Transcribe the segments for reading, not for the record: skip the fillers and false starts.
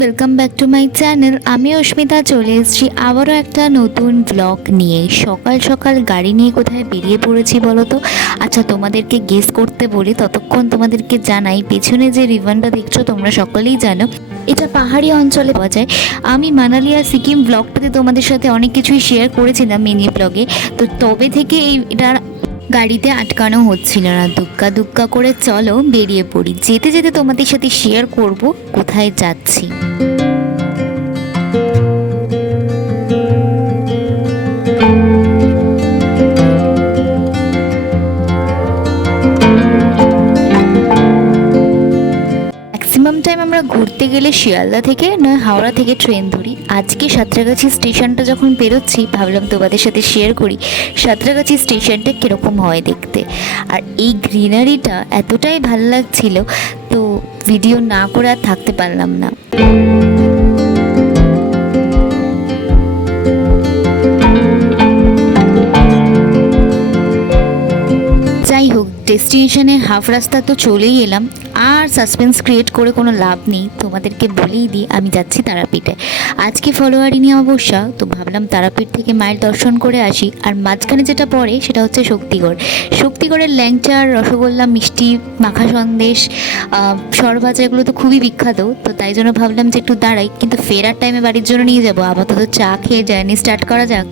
Welcome back to my channel. আমি অস্মিতা চলে এসেছি আবারও একটা নতুন ব্লগ নিয়ে। সকাল সকাল গাড়ি নিয়ে কোথায় বেরিয়ে পড়েছি বলো তো। আচ্ছা, তোমাদেরকে গেস করতে বলি, ততক্ষণ তোমাদেরকে জানাই পেছনে যে রিভানটা দেখছো তোমরা সকলেই জানো এটা পাহাড়ি অঞ্চলে পাওয়া যায়। আমি মানালি আর সিকিম ব্লগটাতে তোমাদের সাথে অনেক কিছুই শেয়ার করেছিলাম মিনি ব্লগে। তো তবে থেকে এটার গাড়িতে আটকানো হচ্ছিল না। দুক্কা দুক্কা করে চলো বেরিয়ে পড়ি। যেতে যেতে তোমাদের সাথে শেয়ার করব কোথায় যাচ্ছি। ম্যাক্সিমাম টাইম আমরা ঘুরতে গেলে শিয়ালদা থেকে নয় হাওড়া থেকে ট্রেন ধরি। আজকে সাঁতরাগাছি স্টেশনটা যখন বেরোচ্ছি ভাবলাম তোমাদের সাথে শেয়ার করি সাঁতরাগাছি স্টেশনটা কীরকম হয় দেখতে। আর এই গ্রিনারিটা এতটাই ভালো লাগছিল, তো ভিডিও না করে আর থাকতে পারলাম না। যাই হোক, ডেস্টিনেশনের হাফ রাস্তা তো চলেই এলাম। আর সাসপেন্স ক্রিয়েট করে কোনো লাভ নেই, তোমাদেরকে বলেই দিই আমি যাচ্ছি তারাপীঠে। আজকে ফলোয়ারিনি অমাবস্যা, তো ভাবলাম তারাপীঠ থেকে মায়ের দর্শন করে আসি। আর মাঝখানে যেটা পড়ে সেটা হচ্ছে শক্তিগড়। শক্তিগড়ের ল্যাংচা, রসগোল্লা, মিষ্টি, মাখা সন্দেশ, সরভাজা, এগুলো তো খুবই বিখ্যাত। তো তাই জন্য ভাবলাম যে একটু দাঁড়াই, কিন্তু ফেরার টাইমে বাড়ির জন্য নিয়ে যাবো। আপাতত চা খেয়ে জার্নি স্টার্ট করা যাক।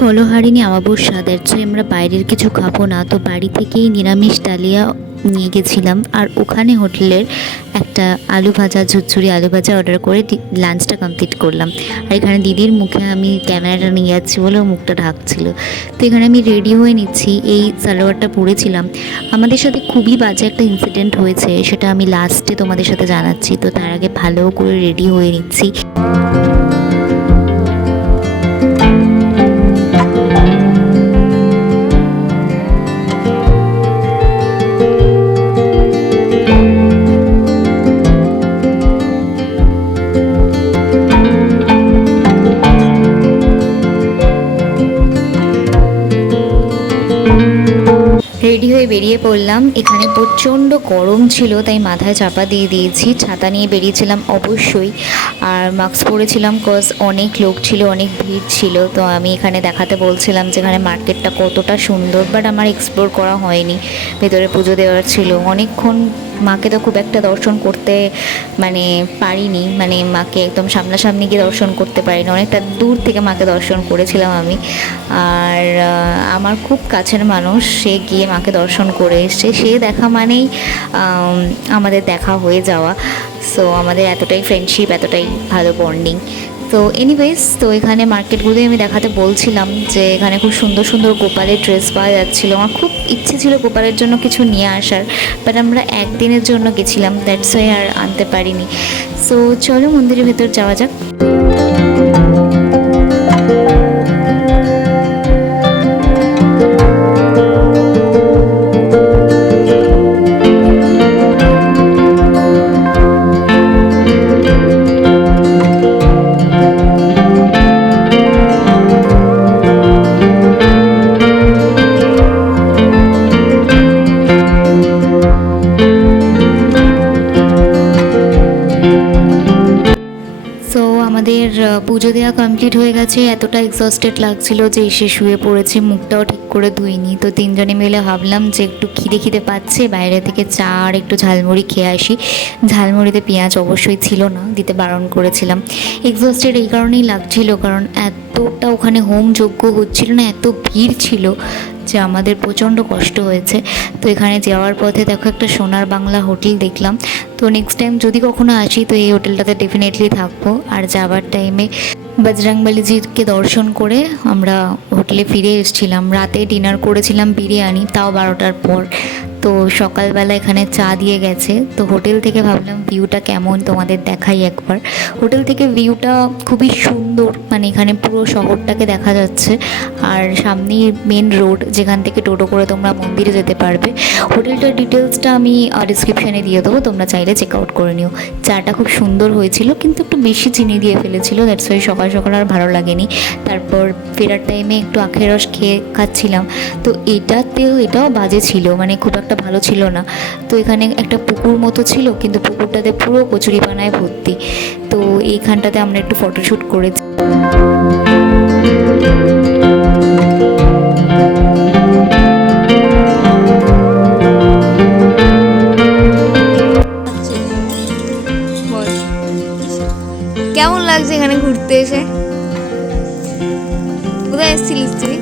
ফলহারিণী অমাবস্যা, দ্যাটস ওয়াই আমরা বাইরের কিছু খাবো না, তো বাড়ি থেকেই নিরামিষ ডালিয়া নিয়ে গেছিলাম। আর ওখানে হোটেলের একটা আলু ভাজা, ঝুরঝুরি আলু ভাজা অর্ডার করে লাঞ্চটা কমপ্লিট করলাম। আর এখানে দিদির মুখে আমি ক্যামেরাটা নিয়ে যাচ্ছি বলে মুখটা ঢাকছিল। তো এখানে আমি রেডি হয়ে নিচ্ছি। এই সালোয়ারটা পরেছিলাম। আমাদের সাথে খুবই বাজে একটা ইনসিডেন্ট হয়েছে, সেটা আমি লাস্টে তোমাদের সাথে জানাচ্ছি। তো তার আগে ভালো করে রেডি হয়ে নিচ্ছি। রেডি হয়ে বেরিয়ে পড়লাম। এখানে প্রচণ্ড গরম ছিল, তাই মাথায় চাপা দিয়ে দিয়েছি। ছাতা নিয়ে বেরিয়েছিলাম অবশ্যই, আর মাস্ক পরেছিলাম, কজ অনেক লোক ছিল, অনেক ভিড় ছিল। তো আমি এখানে দেখাতে বলছিলাম যে এখানে মার্কেটটা কতটা সুন্দর, বাট আমার এক্সপ্লোর করা হয়নি। ভেতরে পুজো দেওয়ার ছিল অনেকক্ষণ। মাকে তো খুব একটা দর্শন করতে পারিনি, মাকে একদম সামনাসামনি গিয়ে দর্শন করতে পারিনি, অনেকটা দূর থেকে মাকে দর্শন করেছিলাম আমি। আর আমার খুব কাছের মানুষ, সে গিয়ে মাকে দর্শন করে এসছে। সে দেখা মানেই আমাদের দেখা হয়ে যাওয়া। সো আমাদের এতটাই ফ্রেন্ডশিপ, এতটাই ভালো বন্ডিং। তো এনিওয়েজ, তো এখানে মার্কেটগুলোই আমি দেখাতে বলছিলাম যে এখানে খুব সুন্দর সুন্দর গোপালের ড্রেস পাওয়া যাচ্ছিলো। আমার খুব ইচ্ছে ছিল গোপালের জন্য কিছু নিয়ে আসার, বাট আমরা একদিনের জন্য গেছিলাম, দ্যাটস ওয়াই আর আনতে পারিনি। সো চলো মন্দিরের ভেতর যাওয়া যাক। আমাদের পুজো দেওয়া কমপ্লিট হয়ে গেছে। এতটা এক্সস্টেড লাগছিল যে এসে শুয়ে পড়েছি, মুখটাও ঠিক করে ধুইনি। তো তিনজনে মিলে ভাবলাম যে একটু খিদে খিদে পাচ্ছে, বাইরে থেকে চা আর একটু ঝালমুড়ি খেয়ে আসি। ঝালমুড়িতে পেঁয়াজ অবশ্যই ছিল না, দিতে বারণ করেছিলাম। এক্সস্টেড এই কারণেই লাগছিল কারণ এতটা ওখানে হোম যজ্ঞ হচ্ছিল না, এত ভিড় ছিল। যে আমাদের প্রচণ্ড কষ্ট হয়েছে। তো এখানে যাওয়ার পথে দেখো একটা সোনার বাংলা হোটেল দেখলাম। তো নেক্সট টাইম যদি কখনো আসি তো এই হোটেলটাতে ডেফিনেটলি থাকবো। আর যাওয়ার টাইমে বজরংবলীজিকে দর্শন করে আমরা হোটেলে ফিরে এসেছিলাম। রাতে ডিনার করেছিলাম বিরিয়ানি, তাও 12টার পর। তো সকালবেলা এখানে চা দিয়ে গেছে। তো হোটেল থেকে ভাবলাম ভিউটা কেমন তোমাদের দেখাই একবার। হোটেল থেকে ভিউটা খুবই সুন্দর, মানে এখানে পুরো শহরটাকে দেখা যাচ্ছে। আর সামনেই মেন রোড, যেখান থেকে টোটো করে তোমরা মন্দিরে যেতে পারবে। হোটেলটার ডিটেলসটা আমি ডিসক্রিপশানে দিয়ে দেবো, তোমরা চাইলে চেক আউট করে নিও। চাটা খুব সুন্দর হয়েছিল, কিন্তু একটু বেশি চিনি দিয়ে ফেলেছিল, দ্যাটস ওয়াই সকাল সকাল আর ভালো লাগেনি। তারপর ফেরার টাইমে একটু আখের রস খেয়ে খাচ্ছিলাম। তো এটাও বাজে ছিল, মানে খুব একটা ভালো ছিল না। তো এখানে একটা পুকুর মতো ছিল, কিন্তু পুকুরটাতে পুরো কচুরিপানায় ভর্তি। তো এইখানটাতে আমরা একটু ফটোশ্যুট করেছি। কেমন লাগছে এখানে ঘুরতে এসে? কোথায় এসেছিলিস তুই?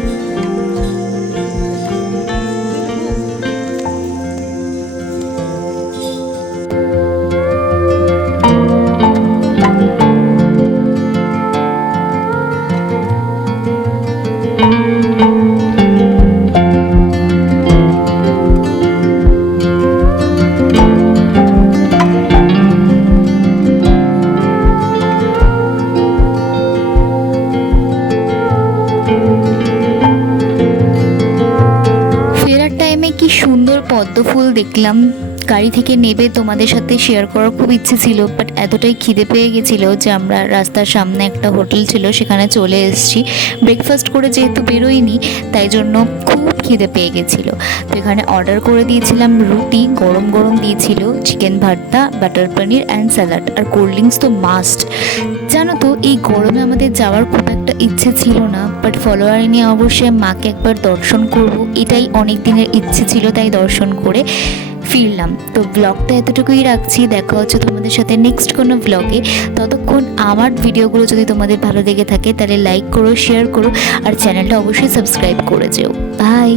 কি সুন্দর পদ্ম ফুল দেখলাম। গাড়ি থেকে নেবে তোমাদের সাথে শেয়ার করার খুব ইচ্ছে ছিল, বাট এতটাই খিদে পেয়ে গেছিলো যে আমরা রাস্তার সামনে একটা হোটেল ছিল সেখানে চলে এসেছি। ব্রেকফাস্ট করে যেহেতু বেরোইনি, তাই জন্য খুব খিদে পেয়ে গেছিলো। তো এখানে অর্ডার করে দিয়েছিলাম রুটি, গরম গরম দিয়েছিল, চিকেন ভর্তা, বাটার পনির অ্যান্ড স্যালাড, আর কোল্ড ড্রিঙ্কস তো মাস্ট। জানো তো এই গরমে আমাদের যাওয়ার খুব একটা ইচ্ছে ছিল না, বাট ফলোয়ার নিয়ে অবশ্যই মাকে একবার দর্শন করব, এটাই অনেক দিনের ইচ্ছে ছিল, তাই দর্শন করে ফিরলাম। তো ব্লগটা এতটুকুই রাখছি, দেখা হচ্ছে তোমাদের সাথে নেক্সট কোনো ব্লগে। ততক্ষণ আমার ভিডিওগুলো যদি তোমাদের ভালো লেগে থাকে তাহলে লাইক করো, শেয়ার করো, আর চ্যানেলটা অবশ্যই সাবস্ক্রাইব করে যেও। বাই।